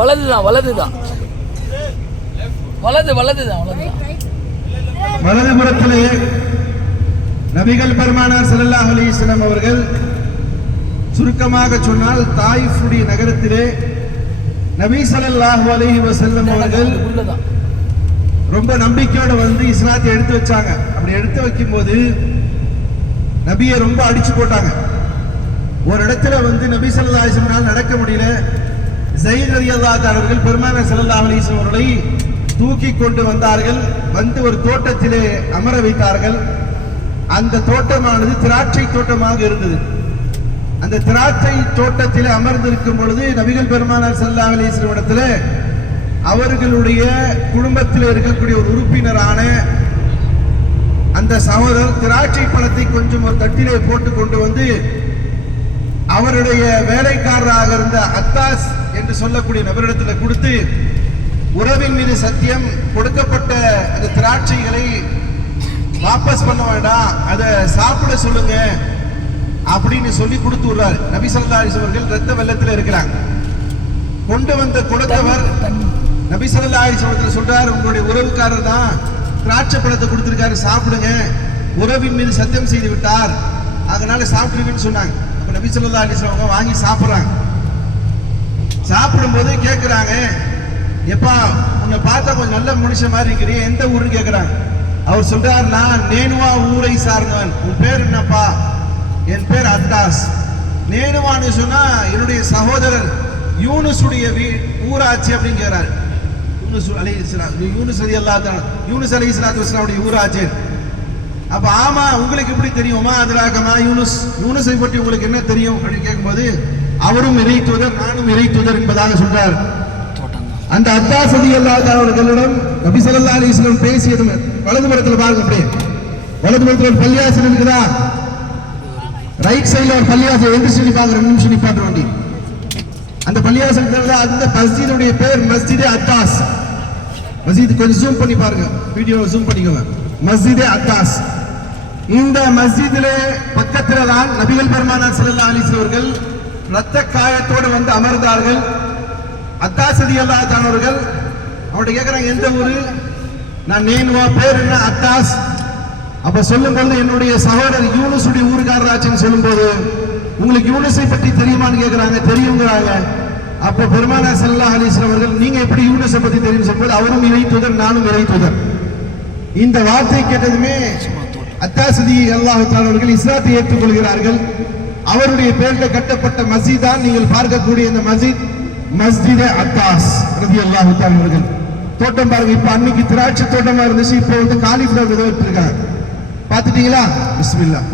வலதுதான் வலதுதான் வலதுதான் வலதுபுறத்திலே நபிகள் பெருமானார் ஸல்லல்லாஹு அலைஹி வஸல்லம் அவர்கள் சுருக்கமாக சொன்னால் தாயிஃபுடைய நகரத்திலே நபி ஸல்லல்லாஹு அலைஹி வஸல்லம் அவர்கள் ரொம்ப நம்பிக்கையோட வந்து இஸ்லாத்தை எடுத்து வச்சாங்க. அப்படி எடுத்து வைக்கும் போது நபியை ரொம்ப அடிச்சு போட்டாங்க. ஒரு இடத்துல வந்து நபி ஸல்லல்லாஹு அலைஹி வஸல்லம் நடக்க முடியல. ஸைத் ரலியல்லாஹு தஆலா அவர்கள் பெருமானார் ஸல்லல்லாஹு அலைஹி வஸல்லம் அவர்களை தூக்கி கொண்டு வந்தார்கள். வந்து ஒரு தோட்டத்திலே அமர வைத்தார்கள். அந்த தோட்டமானது திராட்சை தோட்டமாக இருந்தது. அந்த திராட்சை தோட்டத்திலே அமர்ந்திருக்கும் பொழுது நபிகள் பெருமானார் ஸல்லல்லாஹு அலைஹி வஸல்லம் இடத்துல அவர்களுடைய குடும்பத்தில் இருக்கக்கூடிய ஒரு உறுப்பினரான அந்த சகோதரர் திராட்சை பழத்தை கொஞ்சம் ஒரு தட்டிலே போட்டு கொண்டு வந்து அவருடைய வேலைக்காரராக இருந்த அத்தாஸ் என்று சொல்லக்கூடிய நபரிடத்தில் கொடுத்து, உறவின் மீது சத்தியம், கொடுக்கப்பட்ட அந்த திராட்சைகளை வாபஸ் பண்ண வேண்டாம், அதை சாப்பிட சொல்லுங்க அப்படின்னு சொல்லி கொடுத்து விடுறாரு. நபி ஸல்லல்லாஹு அலைஹி வஸல்லம் அவர்கள் ரத்த வெள்ளத்தில் இருக்கிறாங்க. கொண்டு வந்த கொடுத்தவர் நபி ஸல்லல்லாஹு அலைஹி வஸல்லம் சொல்றாரு, உங்களுடைய உறவுக்காரர் தான் திராட்சை பழத்தை கொடுத்திருக்காரு, சாப்பிடுங்க, உறவின் மீது சத்தியம் செய்து விட்டார், அதனால சாப்பிடுங்கன்னு சொன்னாங்க. அப்ப நபி ஸல்லல்லாஹு அலைஹி வஸல்லம் வாங்கி சாப்பிடுறாங்க. சாப்பிடும் போது கேட்கிறாங்க, எப்பா உன்னை பார்த்தா கொஞ்சம் நல்ல மனுஷன் மாதிரி இருக்கிறீங்க, எந்த ஊருன்னு கேட்கிறாங்க. அவர் சொல்றார், நான் நேனுவா ஊரை சார்ந்தவன். உன் பேர் என்னப்பா? என் பேர் அத்தாஸ். நேனுவான்னு சொன்னா என்னுடைய சகோதரர் யூனுஸுடைய ஊராட்சி அப்படின்னு கேட்கிறாரு. யூனுஸ் அலைஹிஸ்ஸலாத்து வஸலாமுடைய ஊராட்சி. அப்ப ஆமா, உங்களுக்கு எப்படி தெரியுமா? அதுலாகமா யூனுஸை பற்றி உங்களுக்கு என்ன தெரியும் அப்படின்னு கேட்கும்போது, அவரும் இறை தூதர், நானும் இறை தூதர் என்பதாக சொல்றார். அந்த அத்தாஸ் ரலியல்லாஹு தஆலா அவர்களிடம் நபி ஸல்லல்லாஹு அலைஹி வஸல்லம் பேசியது வலதுபுறத்தில் பாருங்க. அப்படியே வலதுபுறத்தில் ஒரு பள்ளியாசல் இருக்குதா? ரைட் சைடுல ஒரு பள்ளியாசல், எந்திரிச்சு நிப்பாங்க, 2 நிமிஷம் நிப்பாட்ட வேண்டி. அந்த பள்ளியாசல் அந்த மஸ்ஜிதுடைய பேர் மஸ்ஜிதே அத்தாஸ். மஸ்ஜித் கொஞ்சம் ஜூம் பண்ணி பாருங்க, வீடியோ ஜூம் பண்ணிக்கோங்க. மஸ்ஜிதே அத்தாஸ். இந்த மஸ்ஜிதிலே பக்கத்துல தான் நபிகள் பெருமானார் ஸல்லல்லாஹு அலைஹி வஸல்லம் அவர்கள் இரத்த காயத்தோடு வந்து அமர்ந்தார்கள். அத்தாஸ் ரலியல்லாஹு தஆலா அவர்கள் அவர்கிட்ட கேட்கிறாங்க, எந்த ஊரு? நான் நேனுவா, பேர் என்ன? அத்தாஸ். அப்ப சொல்லும் பொழுது என்னுடைய சகோதரர் யூனுஸுடைய ஊருக்காரராச்சுன்னு சொல்லும் போது, உங்களுக்கு யூனுஸை பற்றி தெரியுமான்னு கேட்கிறாங்க. தெரியுங்கிறாங்க. அப்ப பெருமானார் ஸல்லல்லாஹு அலைஹி வஸல்லம் அவர்கள், நீங்க எப்படி யூனுஸை பற்றி தெரியும் சொல்லும்போது, அவரும் இறை தூதர், நானும் இறை தூதர். இந்த வார்த்தை கேட்டதுமே அத்தாஸ் ரலியல்லாஹு தஆலா அவர்கள் இஸ்லாத்தை ஏற்றுக்கொள்கிறார்கள். அவருடைய பேரில் கட்டப்பட்ட மஸ்ஜித் தான் நீங்கள் பார்க்கக்கூடிய இந்த மஸ்ஜித், மஸ்ஜிதே அத்தாஸ் ரலியல்லாஹு தஆலா அவர்கள். தோட்டம் பாருங்க, இப்ப அன்னைக்கு திராட்சை தோட்டமா இருந்துச்சு, இப்போ வந்து காலிஃபிளவர் விதை வச்சிருக்காங்க. பார்த்துட்டீங்களா? பிஸ்மில்லாஹ்.